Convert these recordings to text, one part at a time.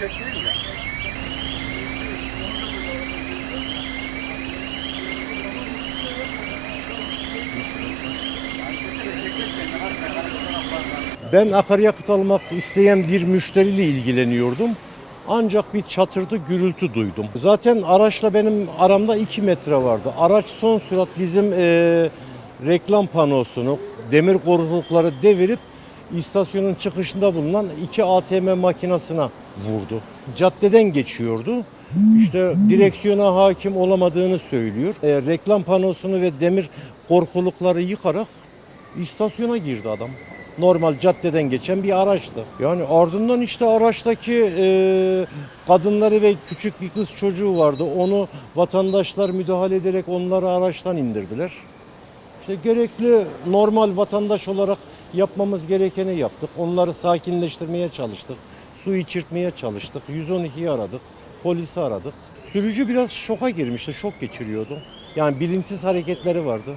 çektiğim ya. Ben akaryakıt almak isteyen bir müşteriyle ilgileniyordum. Ancak bir çatırdı gürültü duydum. Zaten araçla benim aramda 2 metre vardı. Araç son sürat bizim eee, reklam panosunu, demir korkulukları devirip istasyonun çıkışında bulunan iki ATM makinesine vurdu. Caddeden geçiyordu. İşte direksiyona hakim olamadığını söylüyor. E, reklam panosunu ve demir korkulukları yıkarak istasyona girdi adam. Normal caddeden geçen bir araçtı. Yani ardından işte araçtaki e, kadınları ve küçük bir kız çocuğu vardı. Onu vatandaşlar müdahale ederek onları araçtan indirdiler. İşte gerekli normal vatandaş olarak yapmamız gerekeni yaptık. Onları sakinleştirmeye çalıştık. Su içirtmeye çalıştık. 112'yi aradık. Polisi aradık. Sürücü biraz şoka girmişti. Şok geçiriyordu. Yani bilinçsiz hareketleri vardı.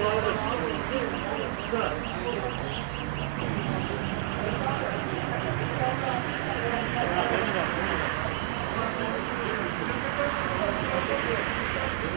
Thank you.